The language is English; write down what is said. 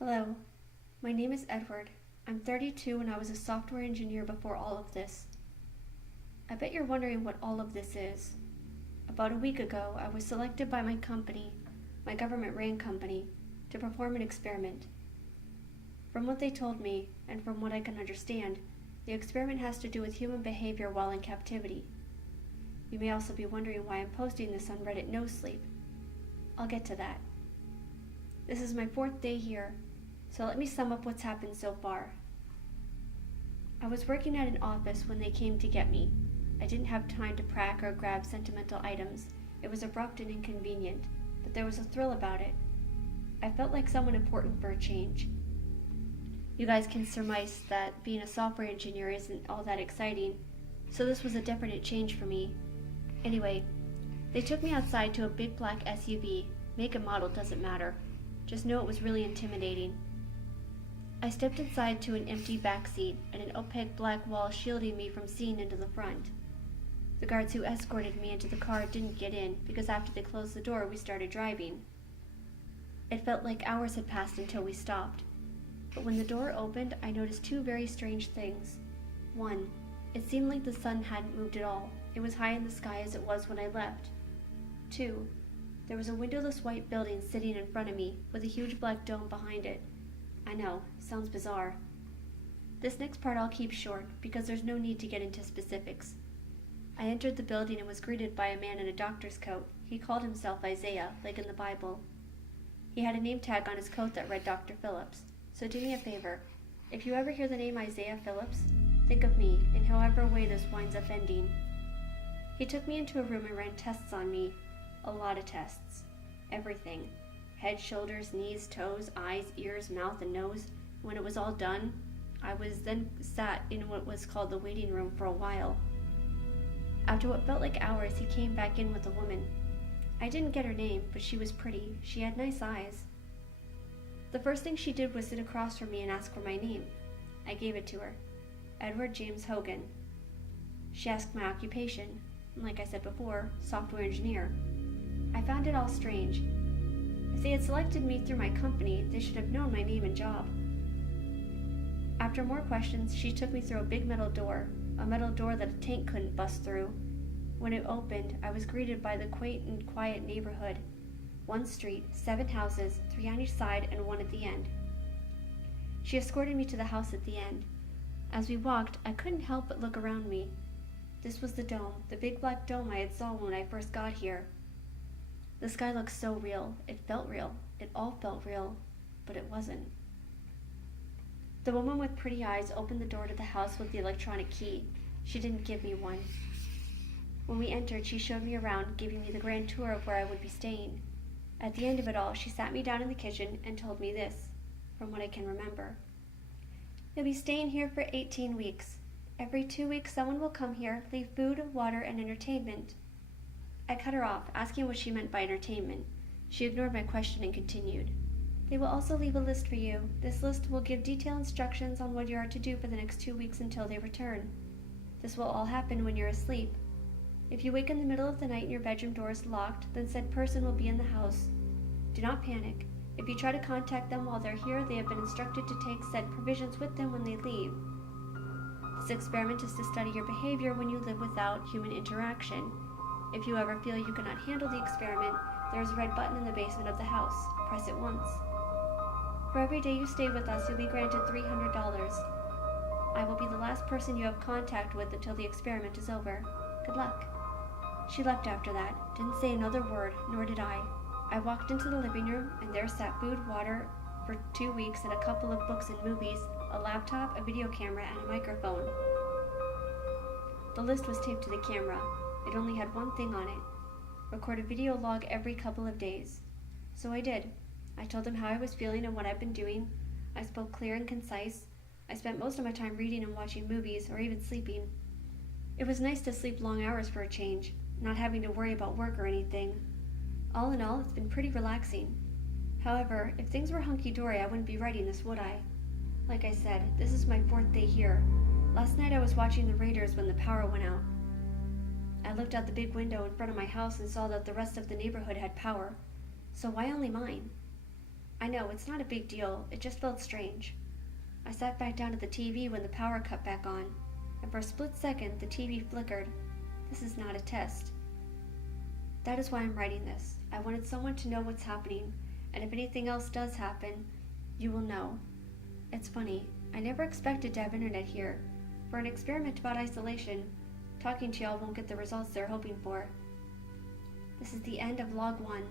Hello, my name is Edward. I'm 32 and I was a software engineer before all of this. I bet you're wondering what all of this is. About a week ago, I was selected by my company, my government ran company, to perform an experiment. From what they told me, and from what I can understand, the experiment has to do with human behavior while in captivity. You may also be wondering why I'm posting this on Reddit No Sleep. I'll get to that. This is my 4th day here, so let me sum up what's happened so far. I was working at an office when they came to get me. I didn't have time to pack or grab sentimental items. It was abrupt and inconvenient, but there was a thrill about it. I felt like someone important for a change. You guys can surmise that being a software engineer isn't all that exciting, so this was a definite change for me. Anyway, they took me outside to a big black SUV. Make and model doesn't matter. Just know it was really intimidating. I stepped inside to an empty back seat and an opaque black wall shielding me from seeing into the front. The guards who escorted me into the car didn't get in because after they closed the door, we started driving. It felt like hours had passed until we stopped. But when the door opened, I noticed two very strange things. One, it seemed like the sun hadn't moved at all. It was high in the sky as it was when I left. Two, there was a windowless white building sitting in front of me with a huge black dome behind it. I know, sounds bizarre. This next part I'll keep short because there's no need to get into specifics. I entered the building and was greeted by a man in a doctor's coat. He called himself Isaiah, like in the Bible. He had a name tag on his coat that read Dr. Phillips. So do me a favor. If you ever hear the name Isaiah Phillips, think of me in however way this winds up ending. He took me into a room and ran tests on me. A lot of tests. Everything. Head, shoulders, knees, toes, eyes, ears, mouth, and nose. When it was all done, I was then sat in what was called the waiting room for a while. After what felt like hours, he came back in with a woman. I didn't get her name, but she was pretty. She had nice eyes. The first thing she did was sit across from me and ask for my name. I gave it to her. Edward James Hogan. She asked my occupation. Like I said before, software engineer. I found it all strange. If they had selected me through my company, they should have known my name and job. After more questions, she took me through a big metal door, a metal door that a tank couldn't bust through. When it opened, I was greeted by the quaint and quiet neighborhood. 1 street, 7 houses, 3 on each side, and 1 at the end. She escorted me to the house at the end. As we walked, I couldn't help but look around me. This was the dome, the big black dome I had saw when I first got here. The sky looked so real. It felt real. It all felt real, but it wasn't. The woman with pretty eyes opened the door to the house with the electronic key. She didn't give me one. When we entered, she showed me around, giving me the grand tour of where I would be staying. At the end of it all, she sat me down in the kitchen and told me this, from what I can remember. You'll be staying here for 18 weeks. Every 2 weeks someone will come here, leave food, water, and entertainment. I cut her off, asking what she meant by entertainment. She ignored my question and continued. They will also leave a list for you. This list will give detailed instructions on what you are to do for the next 2 weeks until they return. This will all happen when you're asleep. If you wake in the middle of the night and your bedroom door is locked, then said person will be in the house. Do not panic. If you try to contact them while they're here, they have been instructed to take said provisions with them when they leave. This experiment is to study your behavior when you live without human interaction. If you ever feel you cannot handle the experiment, there is a red button in the basement of the house. Press it once. For every day you stay with us, you'll be granted $300. I will be the last person you have contact with until the experiment is over. Good luck. She left after that, didn't say another word, nor did I. I walked into the living room, and there sat food, water for 2 weeks, and a couple of books and movies, a laptop, a video camera, and a microphone. The list was taped to the camera. It only had one thing on it. Record a video log every couple of days. So I did. I told them how I was feeling and what I've been doing. I spoke clear and concise. I spent most of my time reading and watching movies, or even sleeping. It was nice to sleep long hours for a change, not having to worry about work or anything. All in all, it's been pretty relaxing. However, if things were hunky-dory, I wouldn't be writing this, would I? Like I said, this is my 4th day here. Last night I was watching the Raiders when the power went out. I looked out the big window in front of my house and saw that the rest of the neighborhood had power. So why only mine? I know, it's not a big deal, it just felt strange. I sat back down to the TV when the power cut back on, and for a split second the TV flickered. This is not a test. That is why I'm writing this. I wanted someone to know what's happening, and if anything else does happen, you will know. It's funny, I never expected to have internet here. For an experiment about isolation, talking to y'all won't get the results they're hoping for. This is the end of Log 1.